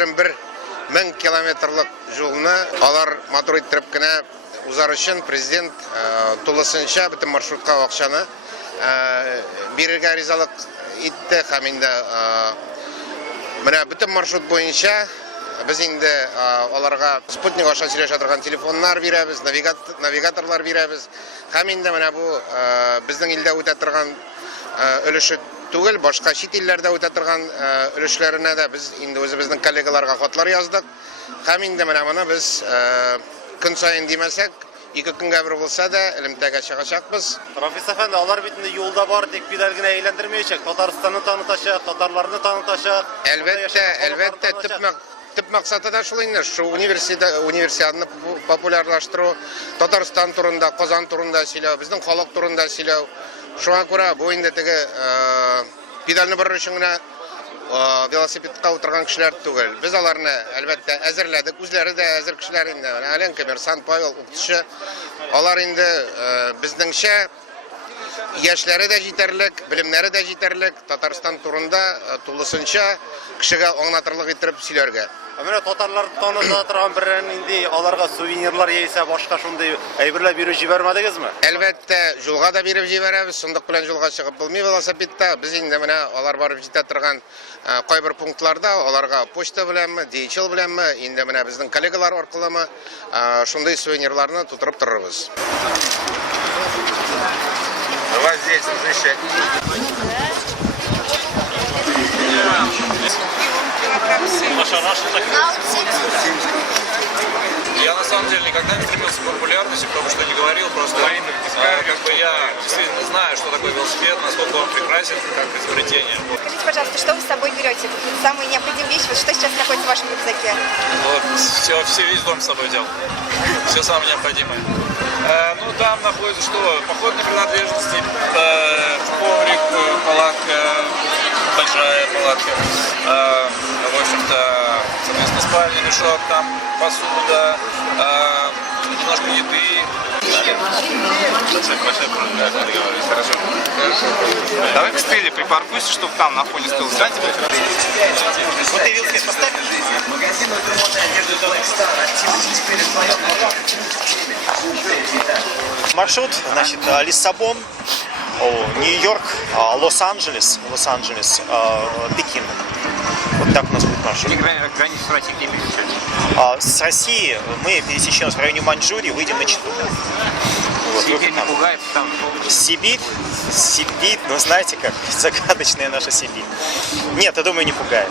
121 1000 километрлык жолны алар мотор иттереп кенә узар өчен президент тулысынча бөтен маршрутка акчаны бирергә ризалык итте һәм инде менә бөтен маршрут буенча biz инде аларга спутник аша сөйләшә торган телефоннар бирәбез, навигаторлар бирәбез. Һәм инде менә бу безнең илдә үтә торган өлеше түгел, башка чит илләрдә үтә торган өлешләренә дә без инде үзебезнең коллегаларга хатлар яздык. Һәм инде менә моны без көн сайын димәсәк, 2 көнгә бер булса да элемтәгә чыгачакбыз. Рафис әфәнде, алар бит инде юлда бар, тик педаль генә әйләндермәячәк, Татарстанны танытачак, татарларны танытачак. Әлбәттә, төп максаты да шул инде, шу универсиаданы популярлаштыру, Татарстан турында, Казан турында сөйләү, безнең халык турында сөйләү. Шуңа күрә бу инде теге педальне борыр өчен генә велосипедка утырган кешеләр түгел. Без аларны әлбәттә әзерләдек, үзләре дә әзер кешеләр инде. Ален Коммерсант, Павел укытучы. Алар инде безнеңчә яшьләре дә җитәрлек, белемнәре дә җитәрлек, Татарстан турында тулысынча кешегә аңлатырлык иттереп сөйләргә. Менә татарларны таныта торган берәр инде аларга сувенирлар яисә башка шундый әйберләр бирү җибәрмәдегезме? Әлбәттә, юлга да биреп җибәрәбез. Сундук белән юлга чыгып булмый велосипедта. Biz инде менә алар барып җитә торган кайбер пунктларда аларга почта беләнме, DHL беләнме, инде менә безнең коллегалар аркылымы шундый сувенирларны тутырып торырбыз. Давай здесь разрешать. Я на самом деле никогда не стремился к популярности, потому что не говорил, просто как бы я действительно знаю, что такое велосипед, насколько он прекрасен как изобретение. Скажите, пожалуйста, что вы с собой берете? Какие-то самые необходимые вещи? Вот что сейчас находится в вашем рюкзаке? Вот, все весь дом с собой делал. Все самое необходимое. Ну, там находится что? Походные принадлежности, коврик, палатка, большая палатка, в общем-то, соответственно, спальный мешок, там посуда, немножко еды. Хорошо. Давай быстрее припаркуйся, чтобы там на фоне стоял. Вот ты велосипед поставь. Маршрут, значит, Лиссабон, Нью-Йорк, Лос-Анджелес, Пекин. Вот так у нас будет маршрут. Границу с Россией где пересечете? С России мы пересечем в районе Маньчжурии, выйдем на Читу. Вот, Сибирь не пугает, там... Сибирь, ну знаете как, загадочная наша Сибирь. Нет, я думаю, не пугает.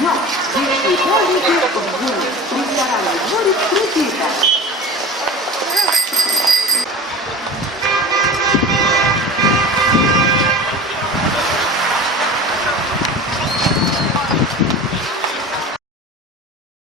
Но,